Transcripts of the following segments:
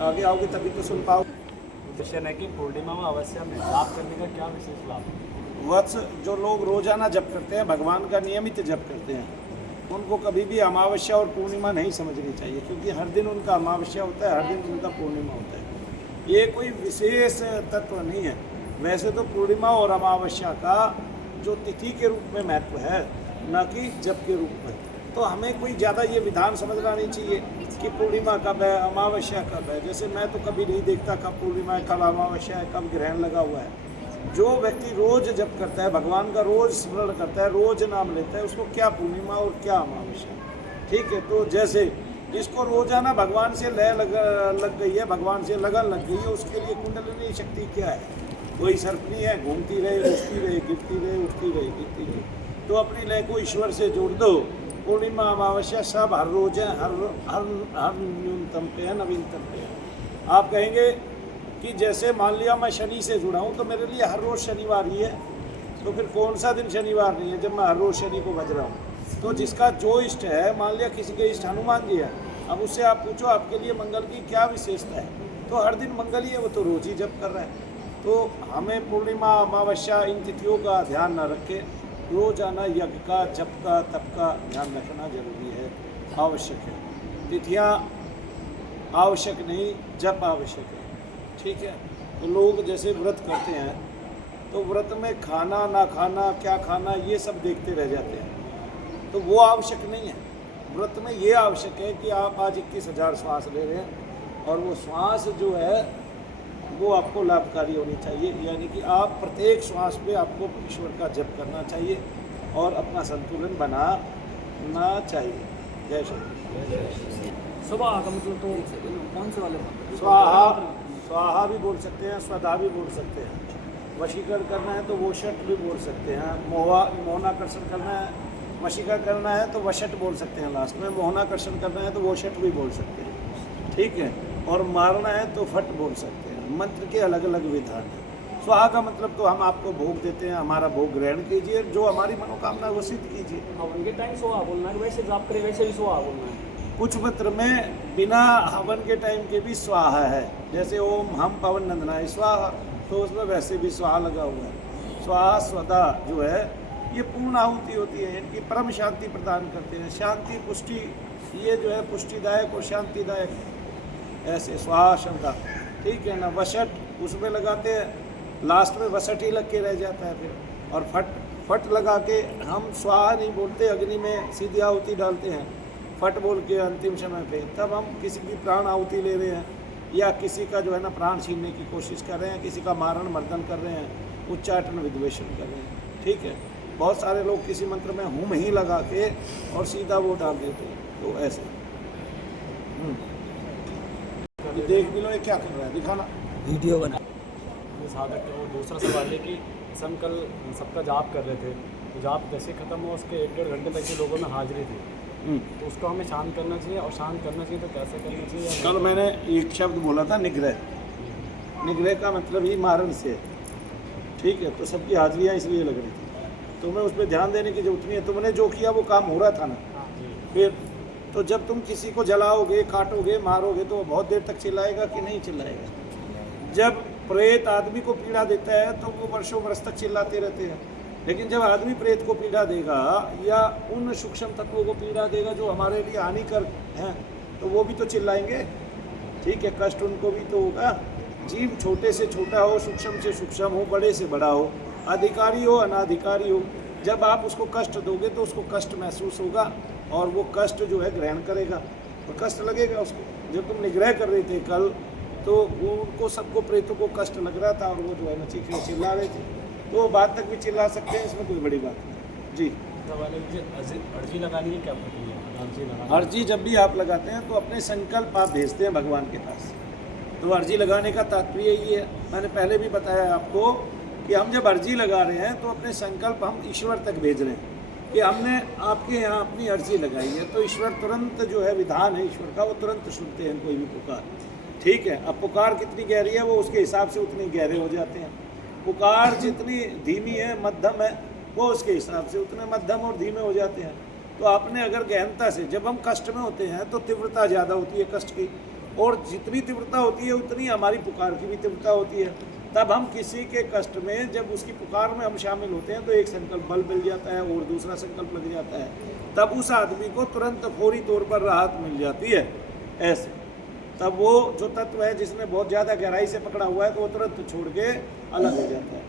आगे आओगे तभी तो सुन पाओ। क्वेश्चन है कि पूर्णिमा में अवश्य में जाप करने का क्या विशेष लाभ है? वत्स जो लोग रोजाना जप करते हैं, भगवान का नियमित जप करते हैं, उनको कभी भी अमावस्या और पूर्णिमा नहीं समझनी चाहिए, क्योंकि हर दिन उनका अमावस्या होता है, हर दिन उनका पूर्णिमा होता है। ये कोई विशेष तत्व नहीं है। वैसे तो पूर्णिमा और अमावस्या का जो तिथि के रूप में महत्व है, न कि जप के रूप में। तो हमें कोई ज़्यादा ये विधान समझना नहीं चाहिए कि पूर्णिमा कब है, अमावस्या कब है। जैसे मैं तो कभी नहीं देखता कब पूर्णिमा है, कब अमावस्या है, कब ग्रहण लगा हुआ है। जो व्यक्ति रोज जप करता है, भगवान का रोज स्मरण करता है, रोज नाम लेता है, उसको क्या पूर्णिमा और क्या अमावस्या। ठीक है, तो जैसे जिसको रोजाना भगवान से लय लग गई है, भगवान से लगन लग गई है, उसके लिए कुंडलिनी शक्ति क्या है? कोई सर्पनी है, घूमती रहे, उठती रहे, गिरती रहे, उठती रहे, गिरती रहे। तो अपनी लय को ईश्वर से जोड़ दो। पूर्णिमा अमावस्या सब हर रोज है, हर न्यूनतम पे है, नवीनतम पे है। आप कहेंगे कि जैसे मान लिया मैं शनि से जुड़ा हूँ तो मेरे लिए हर रोज़ शनिवार ही है, तो फिर कौन सा दिन शनिवार नहीं है जब मैं हर रोज़ शनि को बज रहा हूँ? तो जिसका जो इष्ट है, मान लिया किसी के इष्ट हनुमान जी है, अब उससे आप पूछो आपके लिए मंगल की क्या विशेषता है, तो हर दिन मंगल ही है, वो तो रोज़ ही जप कर रहा है। तो हमें पूर्णिमा अमावस्या इन तिथियों का ध्यान न रखें, रोजाना यज्ञ का, जप का, तप का ध्यान रखना जरूरी है, आवश्यक है। तिथियाँ आवश्यक नहीं, जप आवश्यक है। ठीक है, तो लोग जैसे व्रत करते हैं तो व्रत में खाना ना खाना, क्या खाना, ये सब देखते रह जाते हैं, तो वो आवश्यक नहीं है। व्रत में ये आवश्यक है कि आप आज 21,000 श्वास ले रहे हैं और वो श्वास जो है वो आपको लाभकारी होनी चाहिए, यानी कि आप प्रत्येक श्वास पे आपको ईश्वर का जप करना चाहिए और अपना संतुलन बनाना चाहिए। जय श्री। सुबह का मतलब तो कौन से वाले स्वाहा, स्वाहा भी बोल सकते हैं, स्वधा भी बोल सकते हैं। वशीकरण करना है तो वोषट भी बोल सकते हैं। मोहनाकर्षण करना है, वशीकरण करना है तो वशट बोल सकते हैं लास्ट में। मोहनाकर्षण करना है तो वोषट भी बोल सकते हैं। ठीक है, और मारना है तो फट बोल सकते हैं। मंत्र के अलग अलग विधान हैं। स्वाहा का मतलब तो हम आपको भोग देते हैं, हमारा भोग ग्रहण कीजिए, जो हमारी मनोकामना वो सिद्ध कीजिए। हवन के टाइम स्वाहा बोलना है, वैसे जाप करें वैसे भी स्वाहा बोलना है। कुछ मंत्र में बिना हवन के टाइम के भी स्वाहा है, जैसे ओम हम पवन नंदनाय स्वाहा, तो उसमें वैसे भी स्वाहा लगा हुआ है। स्वाहा स्वधा जो है ये पूर्ण आहुति होती है, इनकी परम शांति प्रदान करते हैं। शांति पुष्टि, ये जो है पुष्टिदायक और शांतिदायक है। ऐसे स्वाहा शब्द, ठीक है ना। वशट उसमें लगाते हैं, लास्ट में वसट ही लग के रह जाता है फिर। और फट लगा के हम स्वाहा नहीं बोलते, अग्नि में सीधी आहुति डालते हैं, फट बोल के अंतिम समय पे, तब हम किसी की प्राण आहुति ले रहे हैं या किसी का जो है ना प्राण छीनने की कोशिश कर रहे हैं, किसी का मारण मर्दन कर रहे हैं, उच्चाटन विद्वेषण कर रहे हैं। ठीक है, बहुत सारे लोग किसी मंत्र में हुम ही लगा के और सीधा वो डाल देते हैं, तो ऐसे। देख भी लो ये क्या कर रहा है, दिखाना वीडियो बना साधक। और दूसरा सवाल है कि हम कल सबका जाप कर रहे थे, तो जाप जैसे खत्म हुआ उसके 1-1.5 घंटे तक के लोगों में हाजिरी थी, तो उसको हमें शांत करना चाहिए, और शांत करना चाहिए तो कैसे करना चाहिए? कल मैंने एक शब्द बोला था निग्रह। निग्रह का मतलब ही मारण से। ठीक है, तो सबकी हाजिरियाँ इसलिए लग रही थी, तो मैं उस पर ध्यान देने की जरूरत नहीं है। तुमने जो किया वो काम हो रहा था ना। फिर तो जब तुम किसी को जलाओगे, काटोगे, मारोगे, तो बहुत देर तक चिल्लाएगा कि नहीं चिल्लाएगा? जब प्रेत आदमी को पीड़ा देता है तो वो वर्षों वर्ष तक चिल्लाते रहते हैं, लेकिन जब आदमी प्रेत को पीड़ा देगा या उन सूक्ष्म तत्वों को पीड़ा देगा जो हमारे लिए हानिकर हैं, तो वो भी तो चिल्लाएंगे। ठीक है, कष्ट उनको भी तो होगा। जीव छोटे से छोटा हो, सूक्ष्म से सूक्ष्म हो, बड़े से बड़ा हो, अधिकारी हो, अनाधिकारी हो, जब आप उसको कष्ट दोगे तो उसको कष्ट महसूस होगा और वो कष्ट जो है ग्रहण करेगा और कष्ट लगेगा उसको। जब तुम निग्रह कर रहे थे कल, तो वो उनको सबको प्रेतों को कष्ट लग रहा था और वो जो है ना चीखने चिल्ला रहे थे, तो वो बात तक भी चिल्ला सकते हैं, इसमें कोई बड़ी बात नहीं। जी, अर्जी लगाने की क्या प्रक्रिया? अर्जी जब भी आप लगाते हैं तो अपने संकल्प आप भेजते हैं भगवान के पास। तो अर्जी लगाने का तात्पर्य ये है, मैंने पहले भी बताया आपको कि हम जब अर्जी लगा रहे हैं तो अपने संकल्प हम ईश्वर तक भेज रहे हैं कि हमने आपके यहाँ अपनी अर्जी लगाई है, तो ईश्वर तुरंत जो है विधान है ईश्वर का, वो तुरंत सुनते हैं कोई भी पुकार। ठीक है, अब पुकार कितनी गहरी है वो उसके हिसाब से उतनी गहरे हो जाते हैं। पुकार जितनी धीमी है, मध्यम है, वो उसके हिसाब से उतने मध्यम और धीमे हो जाते हैं। तो आपने अगर गहनता से, जब हम कष्ट में होते हैं तो तीव्रता ज़्यादा होती है कष्ट की, और जितनी तीव्रता होती है उतनी हमारी पुकार की भी तीव्रता होती है। तब हम किसी के कष्ट में, जब उसकी पुकार में हम शामिल होते हैं तो एक संकल्प बल मिल जाता है और दूसरा संकल्प लग जाता है, तब उस आदमी को तुरंत फौरी तौर पर राहत मिल जाती है। ऐसे तब वो जो तत्व है जिसने बहुत ज़्यादा गहराई से पकड़ा हुआ है तो वो तुरंत छोड़ के अलग हो जाता है।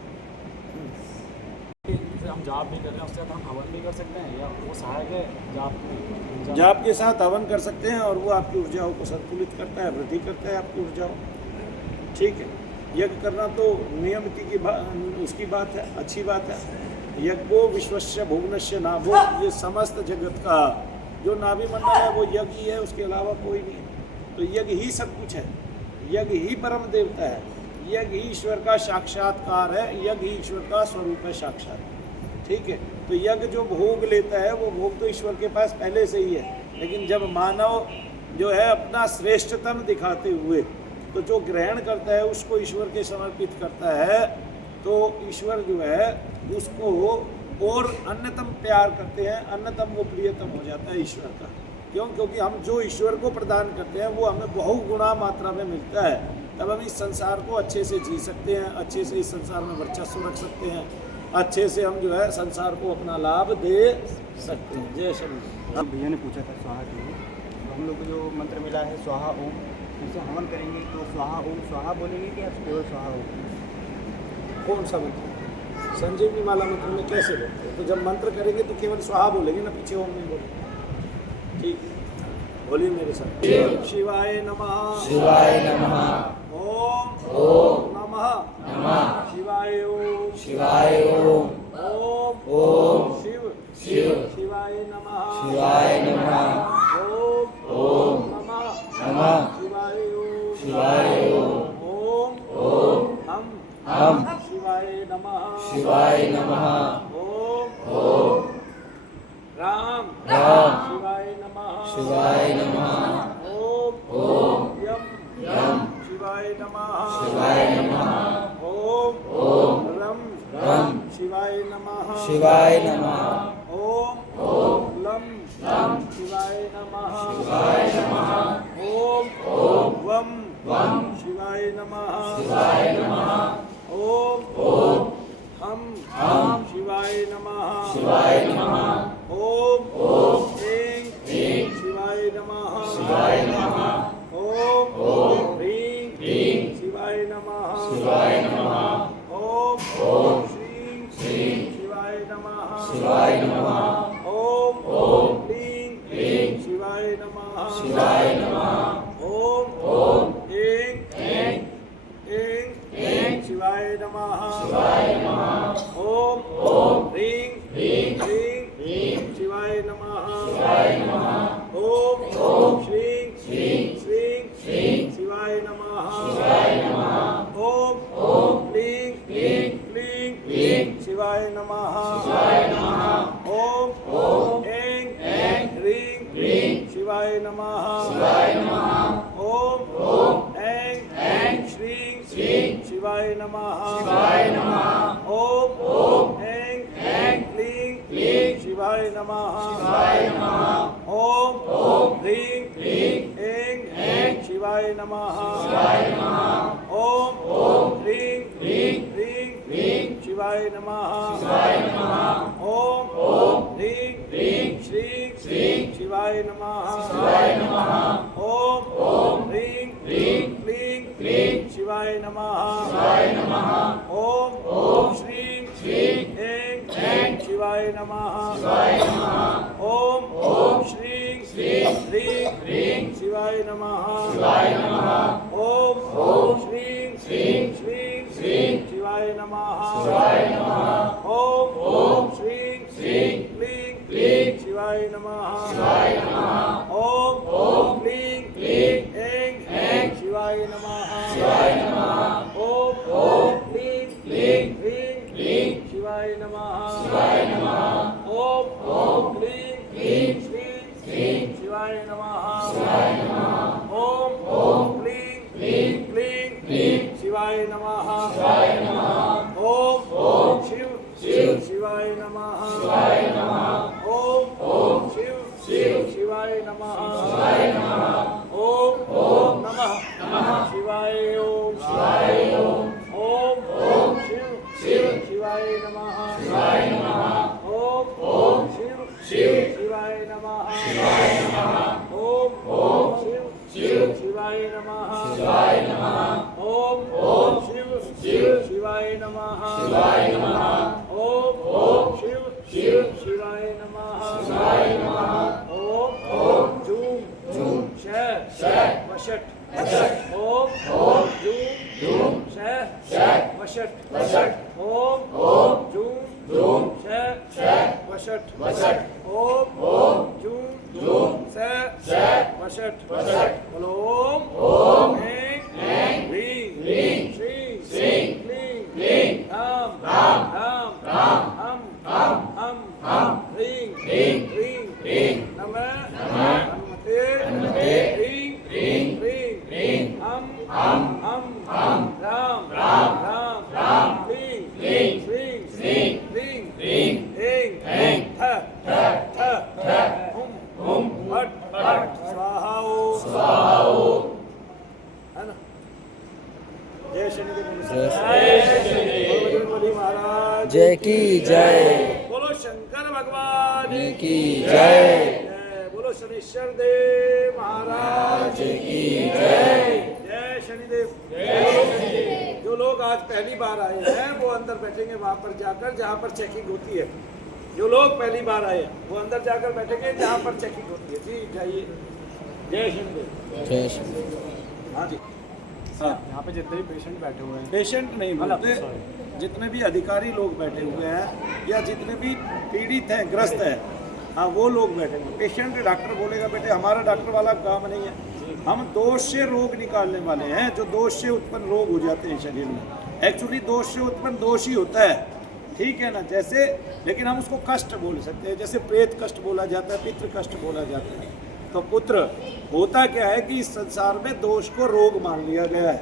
जैसे हम जाप भी कर रहे हैं उसके साथ हम हवन भी कर सकते हैं, या वो सहायक है जाप में? जाप के साथ हवन कर सकते हैं और वो आपकी ऊर्जाओं को संतुलित करता है, वृद्धि करता है आपकी ऊर्जाओं। ठीक है, यज्ञ करना तो नियमित की उसकी बात है, अच्छी बात है। यज्ञो विश्वस्य भुवनस्य नाभो, ये समस्त जगत का जो नाभि मंडल है वो यज्ञ ही है, उसके अलावा कोई नहीं है। तो यज्ञ ही सब कुछ है, यज्ञ ही परम देवता है, यज्ञ ही ईश्वर का साक्षात्कार है, यज्ञ ही ईश्वर का स्वरूप है साक्षात। ठीक है, तो यज्ञ जो भोग लेता है वो भोग तो ईश्वर के पास पहले से ही है, लेकिन जब मानव जो है अपना श्रेष्ठतम दिखाते हुए तो जो ग्रहण करता है उसको ईश्वर के समर्पित करता है, तो ईश्वर जो है उसको और अन्यतम प्यार करते हैं, अन्यतम वो प्रियतम हो जाता है ईश्वर का। क्यों? क्योंकि हम जो ईश्वर को प्रदान करते हैं वो हमें बहुगुणा मात्रा में मिलता है, तब हम इस संसार को अच्छे से जी सकते हैं, अच्छे से इस संसार में वर्चस्व रख सकते हैं, अच्छे से हम जो है संसार को अपना लाभ दे सकते हैं। जय श्री। अब भैया ने पूछा था स्वाहा के लिए, तो हम लोग को जो मंत्र मिला है स्वाहा ओम, जैसे हवन करेंगे तो स्वाहा ओम स्वाहा बोलेंगे कि आप केवल स्वाहा ओम? कौन सा मंत्र? संजीवनी माला मंत्र में कैसे बोलते हैं? तो जब मंत्र करेंगे तो केवल स्वाहा बोलेंगे ना, पीछे ओम नहीं बोलेंगे। ठीक, बोलिए मेरे साथ। शिवाय नमः। शिवाय नमः। ओम ओम नमः नमः। शिवाय ओम। शिवाय ओम। ओम ओम शिव। शिव। शिवाय नमः। शिवाय नमः। ओम ओम नमः नमः। शिवाय ओम। शिवाय ओम। ओम हम शिवाय नमः। शिवाय नमः। ओम राम। शिवाय नमः। शिवाय नमः। ओम यम। शिवाय नमः। शिवाय नमः। ओम रम। शिवाय नमः। शिवाय नमः। ओम लम। शिवाय नमः। शिवाय नमः। ओम वम। शिवाय नमः। शिवाय नमः। ओम हम। शिवाय नमः। शिवाय नमः। ओम ऐं शिवाय नमः। शिवाय नमः। ओम ह्रीं शिवाय नमः। शिवाय नमः। ओम श्रीं शिवाय नमः। शिवाय नमः। ओम क्लीं शिवाय नमः। शिवाय नमः। ओम ऐं शिवाय नमः। शिवाय नमः। ओम ह्रीं शिवाय नमः। शिवाय नमः। ओम श्रीं शिवाय नमः। शिवाय नमः। ओम क्लीं शिवाय नमः। शिवाय नमः। ओम ऐं ह्रीं शिवाय नमः। शिवाय नमः। ओम ऐं श्रीं शिवाय नमः। शिवाय नमः। ओम ऐं क्लीं शिवाय नमः। शिवाय नमः। ओम ह्रीं ऐं शिवाय नमः। शिवाय नमः। ओम ह्रीं शिवाय नमः। शिवाय नमः। ओम ह्रीं शिवाय नमः। शिवाय नमः। ओम ह्रीं क्लीं शिवाय नमः। शिवाय नमः। ओम श्रीं ऐं शिवाय नमः। शिवाय नमः। ओम श्रीं ह्रीं शिवाय नमः। शिवाय नमः। ओम श्रीं शिवाय नमः। शिवाय नमः। ओम श्रीं क्लीं शिवाय नमः। शिवाय नमः। ओम क्लीं ऐं शिवाय नमः। शिवाय नमः। ओम क्लीं शिवाय नमः। शिवाय नमः। ओम क्लीं शिवाय नमः। शिवाय नमः। ओम क्लीं शिवाय नमः। शिवाय नमः। ओम शिव शिवाय नमः। शिवाय नमः। ओम शिव वषट ओम जूम वषट ओम जूम वषट ओम जूम वषट बोलो ओम ऐं ह्रीं श्रीं क्लीं राम हम ह्रीं नमः हनुमते ह्रीं हम राम क्लीं श्रीं ऐं ठ हुम फट स्वाहा ओम है ना। जय शनिदेव महाराज जय की जय, बोलो शंकर भगवान की जय, बोलो शनिश्वर देव महाराज की जय। जय शनिदेव। जो लोग आज पहली बार आए हैं वो अंदर बैठेंगे वहां पर जाकर जहाँ पर चेकिंग होती है। जो लोग पहली बार आए हैं वो अंदर जाकर बैठेंगे जहाँ पर चेकिंग होती है। जी जाइए। जय शनिदेव। जय श्री हाँ जी। यहाँ पे जितने भी पेशेंट बैठे हुए हैं, पेशेंट नहीं मतलब, बोलते, जितने भी अधिकारी लोग बैठे हुए हैं या जितने भी पीड़ित हैं, ग्रस्त हैं, हाँ वो लोग बैठेंगे। पेशेंट डॉक्टर बोलेगा बेटे हमारा डॉक्टर वाला काम नहीं है, हम दोष से रोग निकालने वाले हैं। जो दोष से उत्पन्न रोग हो जाते हैं शरीर में, एक्चुअली दोष से उत्पन्न दोष ही होता है, ठीक है ना। जैसे लेकिन हम उसको कष्ट बोल सकते हैं, जैसे प्रेत कष्ट बोला जाता है, पितृ कष्ट बोला जाता है। तो पुत्र होता क्या है कि इस संसार में दोष को रोग मान लिया गया है,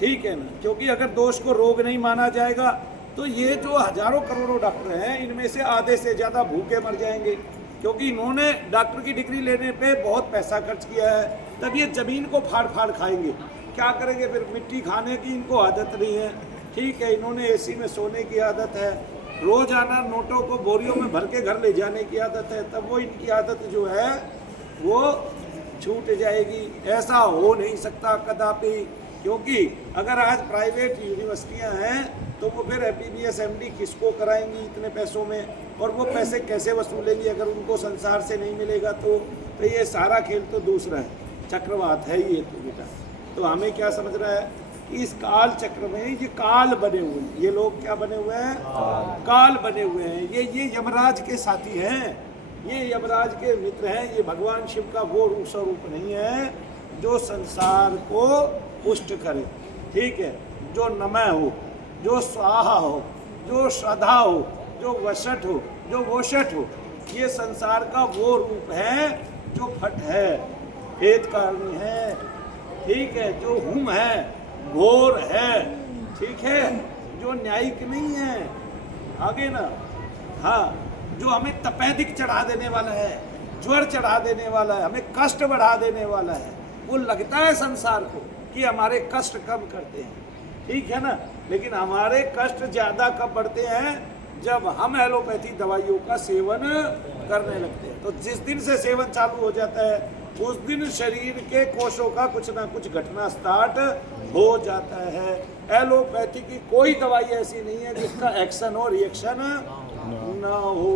ठीक है ना। क्योंकि अगर दोष को रोग नहीं माना जाएगा तो ये जो हजारों करोड़ों डॉक्टर हैं इनमें से आधे से ज़्यादा भूखे मर जाएंगे, क्योंकि इन्होंने डॉक्टर की डिग्री लेने पे बहुत पैसा खर्च किया है। तब ये ज़मीन को फाड़ फाड़ खाएंगे, क्या करेंगे फिर? मिट्टी खाने की इनको आदत नहीं है, ठीक है। इन्होंने एसी में सोने की आदत है, रोजाना नोटों को बोरियों में भर के घर ले जाने की आदत है। तब वो इनकी आदत जो है वो छूट जाएगी। ऐसा हो नहीं सकता कदापि, क्योंकि अगर आज प्राइवेट यूनिवर्सिटियां हैं तो वो फिर MBBS MD किसको कराएंगी इतने पैसों में, और वो पैसे कैसे वसूलेंगी अगर उनको संसार से नहीं मिलेगा तो ये सारा खेल तो दूसरा है, चक्रवात है ये तो बेटा। तो हमें क्या समझ रहा है कि इस काल चक्र में ये काल बने हुए हैं, ये लोग क्या बने हुए हैं? काल बने हुए हैं। ये यमराज के साथी हैं, ये यमराज के मित्र हैं। ये भगवान शिव का वो स्वरूप नहीं है जो संसार को पुष्ट करे, ठीक है। जो नमः हो, जो स्वाहा हो, जो श्रद्धा हो, जो वषट हो, जो वोषट हो, ये संसार का वो रूप है जो फट है, हेतकारणी है, ठीक है। जो हुम है, घोर है, ठीक है। जो न्यायिक नहीं है, आगे ना, हाँ, जो हमें तपेदिक चढ़ा देने वाला है, ज्वर चढ़ा देने वाला है, हमें कष्ट बढ़ा देने वाला है। वो लगता है संसार को कि हमारे कष्ट कम करते हैं, ठीक है ना। लेकिन हमारे कष्ट ज़्यादा कब बढ़ते हैं? जब हम एलोपैथी दवाइयों का सेवन करने लगते हैं। तो जिस दिन से सेवन चालू हो जाता है उस दिन शरीर के कोषों का कुछ ना कुछ घटना स्टार्ट हो जाता है। एलोपैथी की कोई दवाई ऐसी नहीं है जिसका एक्शन हो, रिएक्शन ना हो।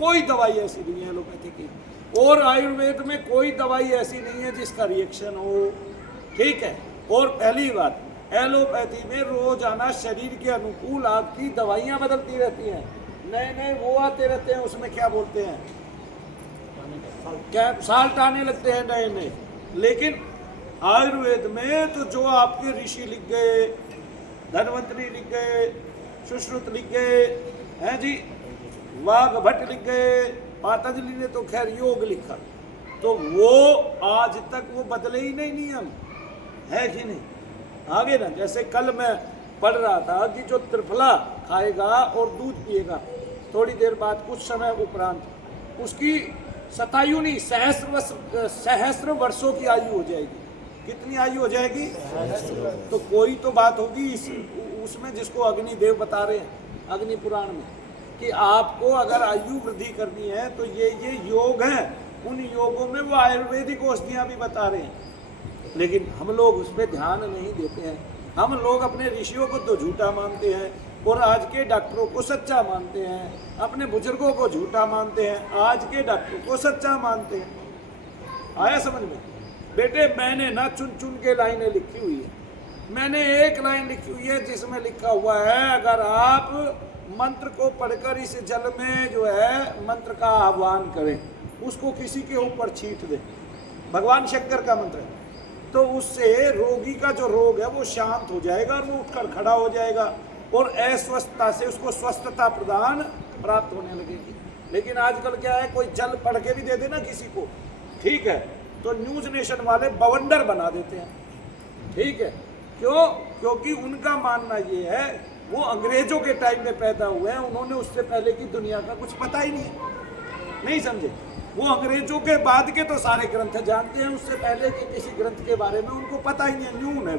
कोई दवाई ऐसी नहीं है एलोपैथी की, और आयुर्वेद में कोई दवाई ऐसी नहीं है जिसका रिएक्शन हो, ठीक है। और पहली बात, एलोपैथी में रोजाना शरीर के अनुकूल आपकी दवाइयाँ बदलती रहती हैं, नए नए वो आते रहते हैं। उसमें क्या बोलते हैं? क्या साल्ट आने लगते हैं नए नए। लेकिन आयुर्वेद में तो जो आपके ऋषि लिख गए, धन्वंतरी लिख गए, सुश्रुत लिख गए हैं जी, वाघभट्ट लिख गए, पातंजलि ने तो खैर योग लिखा, तो वो आज तक वो बदले ही नहीं नियम, है कि नहीं? आगे ना, जैसे कल मैं पढ़ रहा था कि जो त्रिफला खाएगा और दूध पिएगा थोड़ी देर बाद कुछ समय उपरांत उसकी शतायु नहीं सहस्र वर्षों की आयु हो जाएगी। कितनी आयु हो जाएगी? तो कोई तो बात होगी उसमें जिसको अग्निदेव बता रहे हैं अग्नि पुराण में कि आपको अगर आयु वृद्धि करनी है तो ये योग हैं। उन योगों में वो आयुर्वेदिक औषधियाँ भी बता रहे हैं, लेकिन हम लोग उस पर ध्यान नहीं देते हैं। हम लोग अपने ऋषियों को तो झूठा मानते हैं और आज के डॉक्टरों को सच्चा मानते हैं, अपने बुजुर्गों को झूठा मानते हैं, आज के डॉक्टरों को सच्चा मानते हैं। आया समझ में? बेटे मैंने ना चुन चुन के लाइनें लिखी हुई है, मैंने एक लाइन लिखी हुई है जिसमें लिखा हुआ है अगर आप मंत्र को पढ़कर इस जल में जो है मंत्र का आह्वान करें, उसको किसी के ऊपर छींट दें, भगवान शंकर का मंत्र है, तो उससे रोगी का जो रोग है वो शांत हो जाएगा और वो उठकर खड़ा हो जाएगा और अस्वस्थता से उसको स्वस्थता प्रदान प्राप्त होने लगेगी। लेकिन आजकल क्या है, कोई जल पढ़ के भी दे देना किसी को, ठीक है, तो न्यूज नेशन वाले बवंडर बना देते हैं, ठीक है, क्यों? क्योंकि उनका मानना ये है वो अंग्रेजों के टाइम में पैदा हुए हैं, उन्होंने उससे पहले की दुनिया का कुछ पता ही नहीं समझे। वो अंग्रेजों के बाद के तो सारे ग्रंथ जानते हैं, उससे पहले के किसी ग्रंथ के बारे में उनको पता ही नहीं, न्यून है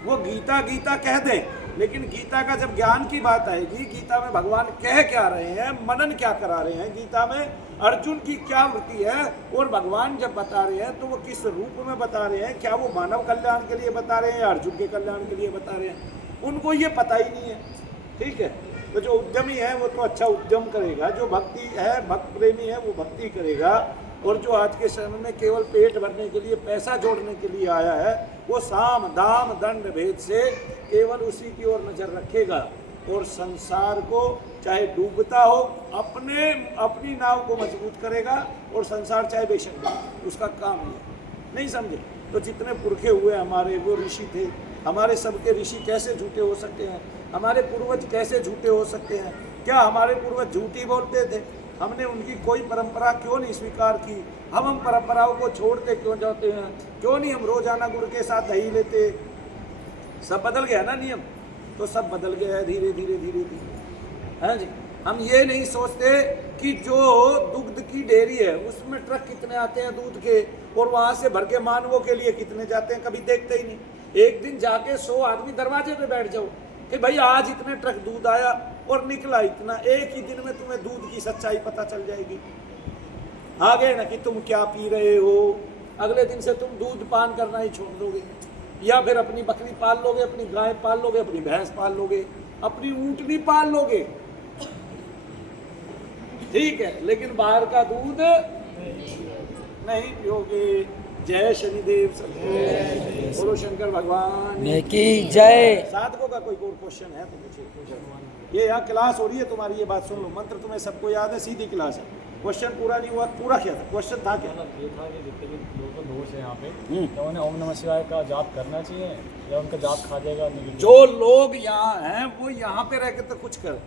वो गीता गीता कह दें, लेकिन गीता का जब ज्ञान की बात आएगी, गीता में भगवान कह क्या रहे हैं, मनन क्या करा रहे हैं, गीता में अर्जुन की क्या वृत्ति है और भगवान जब बता रहे हैं तो वो किस रूप में बता रहे हैं, क्या वो मानव कल्याण के लिए बता रहे हैं या अर्जुन के कल्याण के लिए बता रहे हैं, उनको ये पता ही नहीं है, ठीक है। तो जो उद्यमी है वो तो अच्छा उद्यम करेगा, जो भक्ति है भक्त प्रेमी है वो भक्ति करेगा, और जो आज के समय में केवल पेट भरने के लिए पैसा जोड़ने के लिए आया है वो साम दाम दंड भेद से केवल उसी की ओर नजर रखेगा और संसार को चाहे डूबता हो अपनी नाव को मजबूत करेगा और संसार चाहे बेशक डूबे, उसका काम ही है, नहीं समझे। तो जितने पुरखे हुए हमारे वो ऋषि थे, हमारे सबके ऋषि कैसे झूठे हो सकते हैं, हमारे पूर्वज कैसे झूठे हो सकते हैं? क्या हमारे पूर्वज झूठी बोलते थे? हमने उनकी कोई परंपरा क्यों नहीं स्वीकार की? हम परंपराओं को छोड़ते क्यों जाते हैं? क्यों नहीं हम रोजाना गुड़ के साथ दही लेते? सब बदल गया ना नियम, तो सब बदल गया है धीरे धीरे, है जी। हम ये नहीं सोचते कि जो दुग्ध की डेयरी है उसमें ट्रक कितने आते हैं दूध के और वहां से भर के मानवों के लिए कितने जाते हैं, कभी देखते ही नहीं। एक दिन जाके 100 आदमी दरवाजे पे बैठ जाओ कि भाई आज इतने ट्रक दूध आया और निकला इतना, एक ही दिन में तुम्हें दूध की सच्चाई पता चल जाएगी। आगे ना कि तुम क्या पी रहे हो, अगले दिन से तुम दूध पान करना ही छोड़ दोगे, या फिर अपनी बकरी पाल लोगे, अपनी गाय पाल लोगे, अपनी भैंस पाल लोगे, अपनी ऊँटनी पाल लोगे, ठीक है, लेकिन बाहर का दूध नहीं पियोगे। जय शनिदेव सतगुरु, बोलो शंकर भगवान की जय। साधकों का कोई और क्वेश्चन है तो पूछिए। ये यहाँ क्लास हो रही है तुम्हारी, ये बात सुन लो, मंत्र तुम्हें सबको याद है, सीधी क्लास है। क्वेश्चन पूरा नहीं हुआ, पूरा क्या था क्वेश्चन था क्या? ये था कि जितने भी लोगों को दोष है यहाँ पे, तो उन्हें ओम नमः शिवाय का जाप करना चाहिए या उनका जाप खा जाएगा? जो लोग यहाँ हैं वो यहाँ पे रह के तो कुछ कर,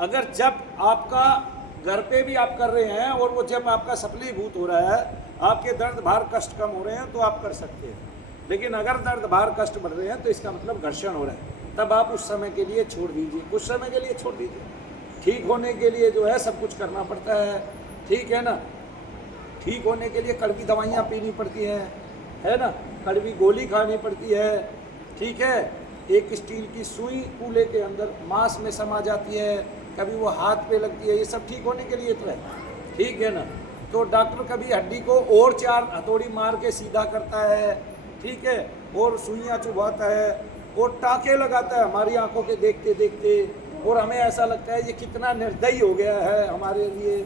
अगर जब आपका घर पे भी आप कर रहे हैं और वो जब आपका सफलीभूत हो रहा है, आपके दर्द भार कष्ट कम हो रहे हैं तो आप कर सकते हैं। लेकिन अगर दर्द भार कष्ट बढ़ रहे हैं तो इसका मतलब घर्षण हो रहा है, तब आप उस समय के लिए छोड़ दीजिए, कुछ समय के लिए छोड़ दीजिए। ठीक होने के लिए जो है सब कुछ करना पड़ता है, ठीक है ना। ठीक होने के लिए कड़वी दवाइयाँ पीनी पड़ती हैं, है ना, कड़वी गोली खानी पड़ती है, ठीक है। एक स्टील की सुई कूल्हे के अंदर मांस में समा जाती है, कभी वो हाथ पे लगती है, ये सब ठीक होने के लिए तो है, ठीक है ना। तो डॉक्टर कभी हड्डी को और 4 हथौड़ी मार के सीधा करता है, ठीक है, और सुइयाँ चुभाता है और टाँके लगाता है हमारी आंखों के देखते देखते, और हमें ऐसा लगता है ये कितना निर्दयी हो गया है हमारे लिए,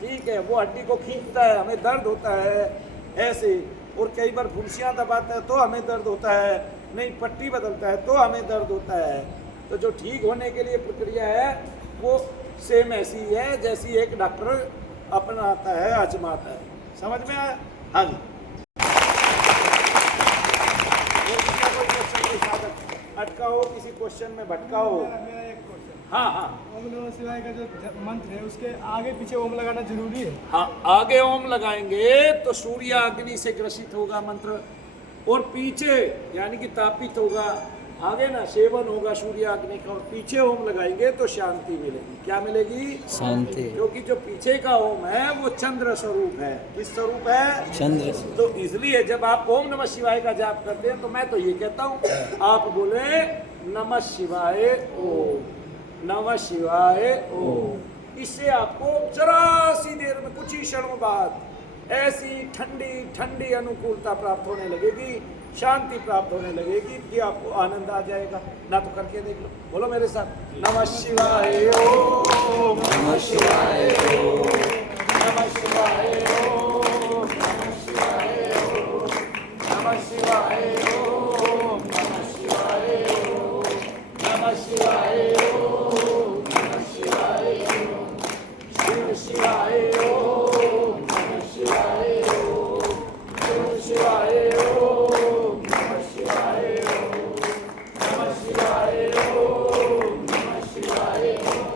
ठीक है। वो हड्डी को खींचता है, हमें दर्द होता है ऐसे, और कई बार फुंसियाँ दबाता है तो हमें दर्द होता है, नहीं पट्टी बदलता है तो हमें दर्द होता है। तो जो ठीक होने के लिए प्रक्रिया है वो सेम ऐसी है जैसी एक डॉक्टर अपनाता है, आजमाता है। समझ में आया? हाँ जी। कोई क्वेश्चन अटका हो, किसी क्वेश्चन में भटका हो? मेरा एक क्वेश्चन। हाँ हाँ। ओम नमः शिवाय का जो मंत्र है उसके आगे पीछे ओम लगाना जरूरी है? हाँ, आगे ओम लगाएंगे तो सूर्य अग्नि से ग्रसित होगा मंत्र, और पीछे यानी कि तापित होगा, आगे ना सेवन होगा सूर्य अग्नि का, और पीछे ओम लगाएंगे तो शांति मिलेगी। क्या मिलेगी? शांति। क्योंकि जो पीछे का ओम है वो चंद्र स्वरूप है। किस स्वरूप है? चंद्र। तो इसलिए जब आप ओम नमः शिवाय का जाप करते हैं तो मैं तो ये कहता हूँ आप बोले नमः शिवाय ओम, नमः शिवाय ओम। इससे आपको जरा सी देर में, कुछ ही क्षणों बाद ऐसी ठंडी ठंडी अनुकूलता प्राप्त होने लगेगी, शांति प्राप्त होने लगेगी कि आपको आनंद आ जाएगा। ना तो करके देख लो, बोलो मेरे साथ, नमः शिवाय ओम, नमः शिवाय ओम, नमः शिवाय ओम, नमः शिवाय ओम, नमः शिवाय ओम नमः शिवाय ओम नमः शिवाय ओम नमः शिवाय ओम शिव शिवाय ओम नमः शिवाय ओम शिव शिवाय ओम नमः शिवाय ओम नमः शिवाय ओम नमः शिवाय ओम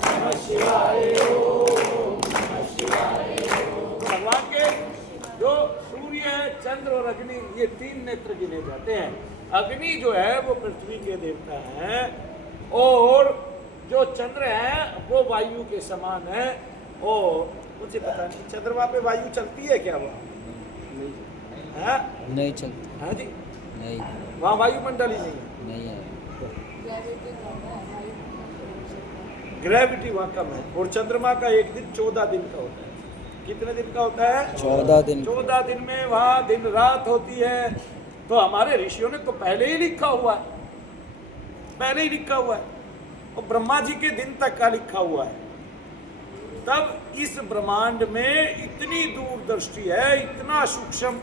नमः शिवाय ओम नमः शिवाय ओम। भगवान के जो सूर्य, चंद्र और अग्नि ये तीन नेत्र गिने जाते हैं। अग्नि जो है वो पृथ्वी के देवता हैं और जो चंद्र है वो वायु के समान है। और मुझे पता नहीं चंद्रमा पे वायु चलती है क्या वहाँ? नहीं चलती। हाँ जी, नहीं वहाँ वायुमंडल ही नहीं है। नहीं है। ग्रेविटी वहाँ कम है। और चंद्रमा का एक दिन 14 दिन का होता है। कितने दिन का होता है? 14 दिन। 14 दिन में वहाँ दिन रात होती है। तो हमारे ऋषियों ने तो पहले ही लिखा हुआ है, पहले ही लिखा हुआ है और ब्रह्मा जी के दिन तक का लिखा हुआ है। तब इस ब्रह्मांड में इतनी दूरदृष्टि है, इतना सूक्ष्म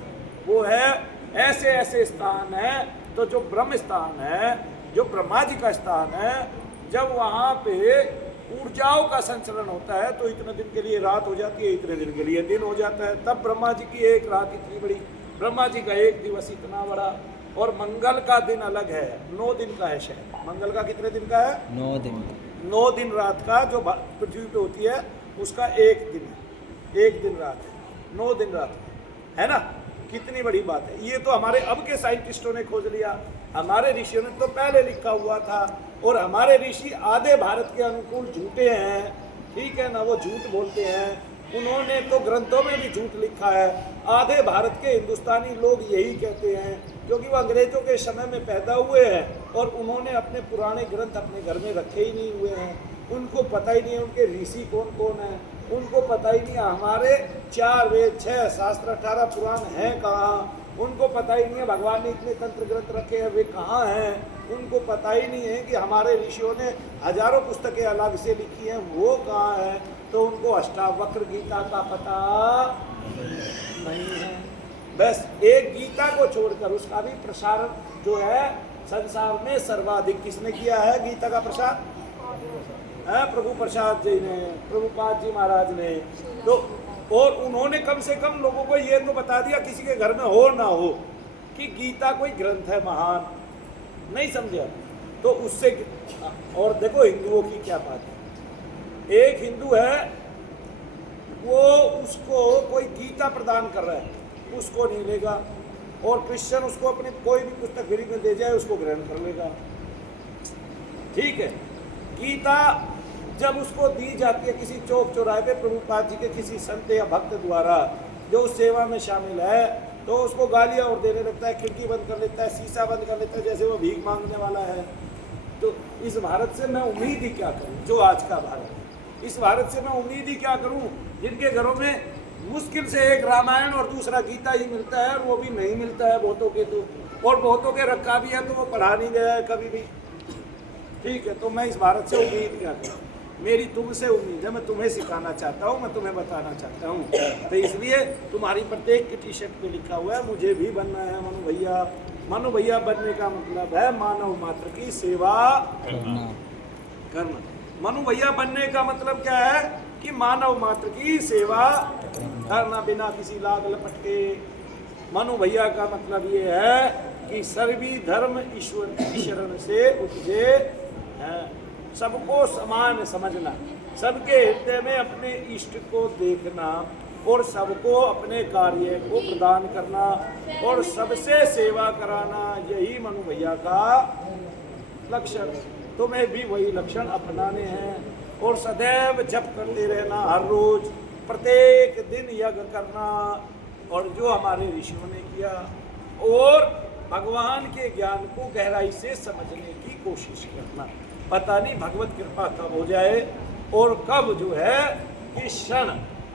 वो है, ऐसे ऐसे स्थान है। तो जो ब्रह्म स्थान है, जो ब्रह्मा जी का स्थान है, जब वहाँ पे ऊर्जाओं का संचरण होता है तो इतने दिन के लिए रात हो जाती है, इतने दिन के लिए दिन हो जाता है। तब ब्रह्मा जी की एक रात इतनी बड़ी, ब्रह्मा जी का एक दिवस इतना बड़ा। और मंगल का दिन अलग है, 9 दिन का है शायद। मंगल का कितने दिन का है? 9 दिन। 9 दिन रात का जो पृथ्वी पे होती है उसका एक दिन है, एक दिन रात है, 9 दिन रात है ना। कितनी बड़ी बात है। ये तो हमारे अब के साइंटिस्टों ने खोज लिया, हमारे ऋषियों ने तो पहले लिखा हुआ था। और हमारे ऋषि आधे भारत के अनुकूल झूठे हैं, ठीक है ना, वो झूठ बोलते हैं। उन्होंने तो ग्रंथों में भी झूठ लिखा है। आधे भारत के हिंदुस्तानी लोग यही कहते हैं क्योंकि वो अंग्रेजों के समय में पैदा हुए हैं और उन्होंने अपने पुराने ग्रंथ अपने घर में रखे ही नहीं हुए हैं। उनको पता ही नहीं है उनके ऋषि कौन कौन है, उनको पता ही नहीं है हमारे 4 वेद 6 शास्त्र 18 पुराण हैं कहाँ, उनको पता ही नहीं है भगवान ने इतने तंत्र ग्रंथ रखे हैं वे कहाँ हैं। उनको पता ही नहीं है कि हमारे ऋषियों ने हजारों पुस्तकें अलग से लिखी हैं वो कहाँ है। तो उनको अष्टावक्र गीता का पता नहीं है। बस एक गीता को छोड़कर उसका भी प्रसारण जो है संसार में सर्वाधिक किसने किया है गीता का प्रसार? प्रभु प्रसाद जी ने, प्रभुपाद जी महाराज ने। तो और उन्होंने कम से कम लोगों को ये तो बता दिया किसी के घर में हो ना हो कि गीता कोई ग्रंथ है महान, नहीं समझे आप? तो उससे और देखो हिंदुओं की क्या बात है। एक हिंदू है वो उसको कोई गीता प्रदान कर रहा है, उसको नहीं लेगा। और क्रिश्चियन उसको अपनी कोई भी पुस्तक फ्री में दे जाए उसको ग्रहण कर लेगा, ठीक है। गीता जब उसको दी जाती है किसी चौक चौराहे पे प्रभुपाद जी के किसी संत या भक्त द्वारा जो उस सेवा में शामिल है, तो उसको गालियाँ और देने लगता है, खिड़की बंद कर लेता है, शीशा बंद कर लेता है, जैसे वो भीख मांगने वाला है। तो इस भारत से मैं उम्मीद ही क्या करूं, जो आज का भारत है, इस भारत से मैं उम्मीद ही क्या करूं जिनके घरों में मुश्किल से एक रामायण और दूसरा गीता ही मिलता है, और वो भी नहीं मिलता है बहुतों के तो, और बहुतों के रखा भी है तो वो पढ़ा नहीं गया है कभी भी, ठीक है। तो मैं इस भारत से उम्मीद क्या करूँ? मेरी तुमसे उम्मीद है, मैं तुम्हें सिखाना चाहता हूँ, मैं तुम्हें बताना चाहता हूँ। तो इसलिए तुम्हारी प्रत्येक की टी शर्ट पे लिखा हुआ है मुझे भी बनना है मनु भैया। मनु भैया बनने का मतलब है मानव मात्र की सेवा करना। मनु भैया बनने का मतलब क्या है कि मानव मात्र की सेवा करना बिना किसी लाग लपट के। मनु भैया का मतलब ये है कि सर्वी धर्म ईश्वर की शरण से उपजे है। सबको समान समझना, सबके हृदय में अपने इष्ट को देखना और सबको अपने कार्य को प्रदान करना और सबसे सेवा कराना, यही मनु भैया का लक्षण। तुम्हें भी वही लक्षण अपनाने हैं और सदैव जप करते रहना, हर रोज प्रत्येक दिन यज्ञ करना, और जो हमारे ऋषियों ने किया, और भगवान के ज्ञान को गहराई से समझने की कोशिश करना। पता नहीं भगवत कृपा कब हो जाए और कब जो है इस क्षण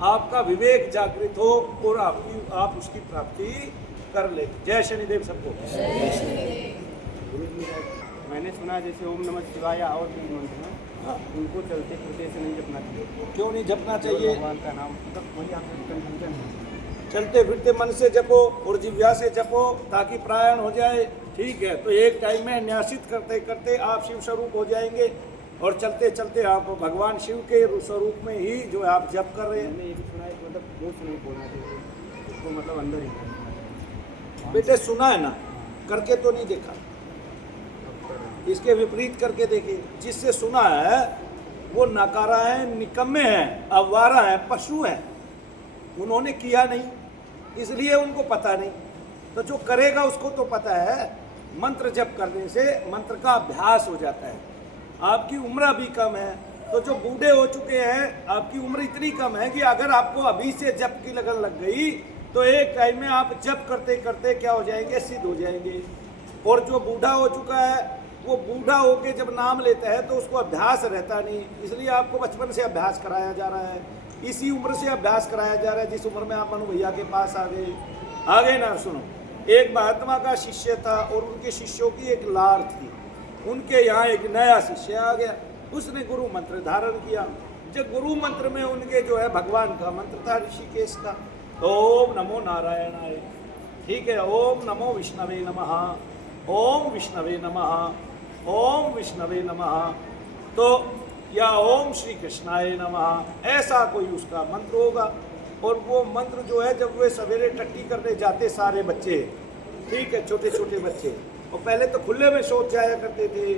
आपका विवेक जागृत हो और आप उसकी प्राप्ति कर ले। जय शनिदेव सबको। मैंने सुना जैसे ओम नमः शिवाय और भी मंत्र हैं, उनको चलते फिरते से नहीं जपना चाहिए। क्यों नहीं जपना चाहिए? भगवान का नाम मतलब वही आपको कंफ्यूजन है। चलते फिरते मन से जपो और जिह्वा से जपो ताकि प्रायण हो जाए। ठीक है, तो एक टाइम में न्यासित करते करते आप शिव स्वरूप हो जाएंगे और चलते चलते आप भगवान शिव के स्वरूप में ही जो है आप जप कर रहे हैं। हमने ये भी सुना है कि मतलब मुँह से नहीं बोलना चाहिए, उसको मतलब अंदर ही करना बेटे सुना है ना, करके तो नहीं देखा, इसके विपरीत करके देखिए। जिससे सुना है वो नकारा है, निकम्मे हैं, अवारा है, पशु है, उन्होंने किया नहीं इसलिए उनको पता नहीं। तो जो करेगा उसको तो पता है। मंत्र जप करने से मंत्र का अभ्यास हो जाता है। आपकी उम्र भी कम है, तो जो बूढ़े हो चुके हैं आपकी उम्र इतनी कम है कि अगर आपको अभी से जप की लगन लग गई तो एक टाइम में आप जप करते करते क्या हो जाएंगे, सिद्ध हो जाएंगे। और जो बूढ़ा हो चुका है वो बूढ़ा होके जब नाम लेता है तो उसको अभ्यास रहता नहीं, इसलिए आपको बचपन से अभ्यास कराया जा रहा है, इसी उम्र से अभ्यास कराया जा रहा है जिस उम्र में आप मनु भैया के पास आ गए। आगे ना सुनो, एक महात्मा का शिष्य था और उनके शिष्यों की एक लार थी। उनके यहाँ एक नया शिष्य आ गया, उसने गुरु मंत्र धारण किया। जब गुरु मंत्र में उनके जो है भगवान का मंत्र था ऋषिकेश का, ओम नमो नारायणाय। ठीक है, ओम नमो विष्णवे नमः, ओम विष्णवे नमः, ओम विष्णवे नमः, तो या ओम श्री कृष्णाय नमः, ऐसा कोई उसका मंत्र होगा। और वो मंत्र जो है जब वे सवेरे टट्टी करने जाते सारे बच्चे, ठीक है, छोटे छोटे बच्चे, और पहले तो खुले में शौच जाया करते थे,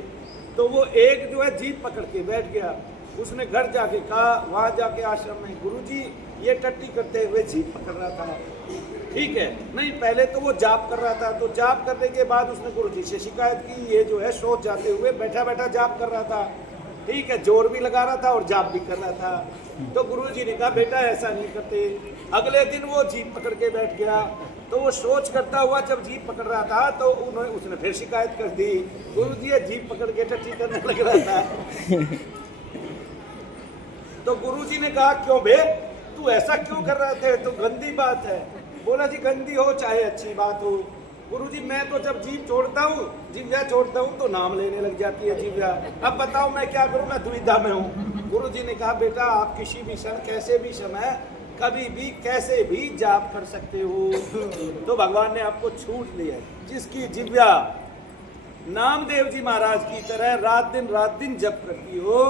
तो वो एक जो है जीप पकड़ के बैठ गया। उसने घर जाके कहा, वहाँ जाके आश्रम में, गुरुजी ये टट्टी करते हुए जीप पकड़ रहा था। ठीक है, नहीं पहले तो वो जाप कर रहा था, तो जाप करने के बाद उसने गुरुजी से शिकायत की, ये जो है शौच जाते हुए बैठा बैठा जाप कर रहा था। ठीक है, जोर भी लगा रहा था और जाप भी कर रहा था। तो गुरुजी ने कहा बेटा ऐसा नहीं करते। अगले दिन वो जीप पकड़ के बैठ गया, तो वो सोच करता हुआ जब जीप पकड़ रहा था तो उसने फिर शिकायत कर दी, गुरुजी ये जीप पकड़ के टट्टी करने लग रहा था। तो गुरुजी ने कहा क्यों बे, तू ऐसा क्यों कर रहे थे, तो गंदी बात है। बोला जी गंदी हो चाहे अच्छी बात हो, गुरुजी मैं तो जब जीभ छोड़ता हूँ, जिह्वा छोड़ता हूँ तो नाम लेने लग जाती है जिह्वा। अब बताओ मैं क्या करूँ, मैं दुविधा में हूँ। गुरुजी ने कहा बेटा आप किसी भी क्षण कैसे भी समय कभी भी कैसे भी जाप कर सकते हो। तो भगवान ने आपको छूट दी है। जिसकी जिह्वा नामदेव जी महाराज की तरह रात दिन जप करती हो,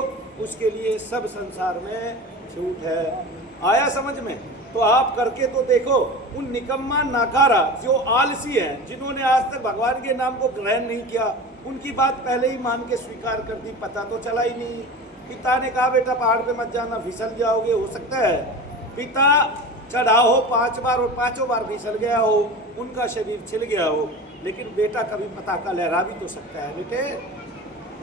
उसके लिए सब संसार में छूट है। आया समझ में? तो आप करके तो देखो। उन निकम्मा नाकारा जो आलसी हैं, जिन्होंने आज तक भगवान के नाम को ग्रहण नहीं किया, उनकी बात पहले ही मान के स्वीकार कर दी, पता तो चला ही नहीं। पिता ने कहा बेटा पहाड़ पे मत जाना, फिसल जाओगे। हो सकता है पिता चढ़ा हो 5 बार और 5 बार फिसल गया हो, उनका शरीर छिल गया हो, लेकिन बेटा कभी पताका लहरा भी तो सकता है। बेटे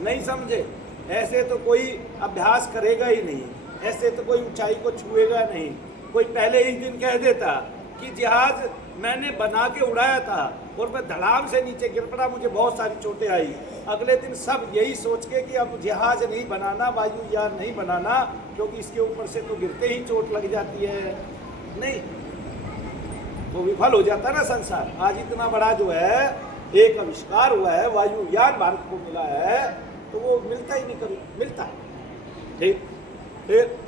नहीं समझे? ऐसे तो कोई अभ्यास करेगा ही नहीं, ऐसे तो कोई ऊंचाई को छुएगा नहीं। कोई पहले ही दिन कह देता कि जहाज मैंने बना के उड़ाया था और मैं धड़ाम से नीचे गिर पड़ा, मुझे बहुत सारी चोटें आई। अगले दिन सब यही सोच के कि अब जहाज नहीं बनाना, वायुयान नहीं बनाना, क्योंकि इसके ऊपर से तो गिरते ही चोट लग जाती है। नहीं, वो विफल हो जाता ना संसार। आज इतना बड़ा जो है एक आविष्कार हुआ है, वायुयान भारत को मिला है, तो वो मिलता ही नहीं कभी, मिलता है। ठीक, फिर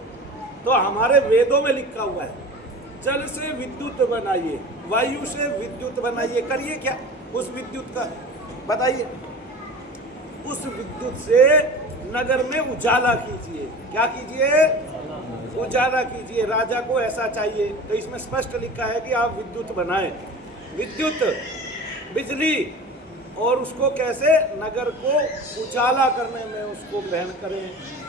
तो हमारे वेदों में लिखा हुआ है जल से विद्युत बनाइए, वायु से विद्युत बनाइए। करिए क्या उस विद्युत का, बताइए। उस विद्युत से नगर में उजाला कीजिए। क्या कीजिए? उजाला कीजिए। राजा को ऐसा चाहिए, तो इसमें स्पष्ट लिखा है कि आप विद्युत बनाएं। विद्युत बिजली, और उसको कैसे नगर को उजाला करने में उसको ग्रहण करें।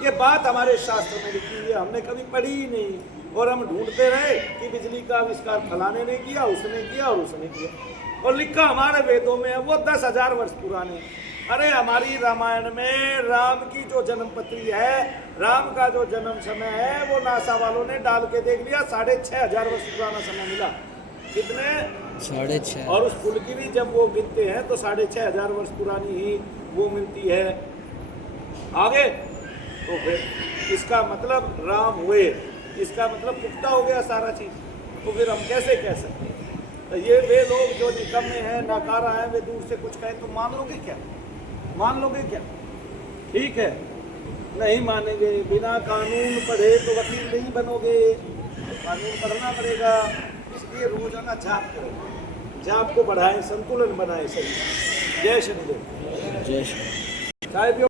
ये बात हमारे शास्त्र में लिखी है, हमने कभी पढ़ी ही नहीं, और हम ढूंढते रहे कि बिजली का आविष्कार फलाने ने किया, उसने किया और उसने किया, और लिखा हमारे वेदों में है वो 10,000 वर्ष पुराने। अरे हमारी रामायण में राम की जो जन्म पत्री है, राम का जो जन्म समय है, वो नासा वालों ने डाल के देख लिया, 6,500 वर्ष पुराना समय मिला। कितने? 6,500। और उस पुल की भी जब वो गिनते हैं तो 6,500 वर्ष पुरानी ही वो मिलती है। आगे तो फिर इसका मतलब राम हुए, इसका मतलब पुख्ता हो गया सारा चीज। तो फिर हम कैसे कह सकते हैं? तो ये वे लोग जो निकम्मे हैं, नाकारा हैं, वे दूर से कुछ कहें तो मान लोगे क्या? मान लोगे क्या? ठीक है, नहीं मानेंगे। बिना कानून पढ़े तो वकील नहीं बनोगे, कानून पढ़ना पड़ेगा। इसलिए रोजाना जाप करें, जाप को बढ़ाएं, संतुलन बनाएं सही। जय शनिदेव। जय श्री चाय पियो।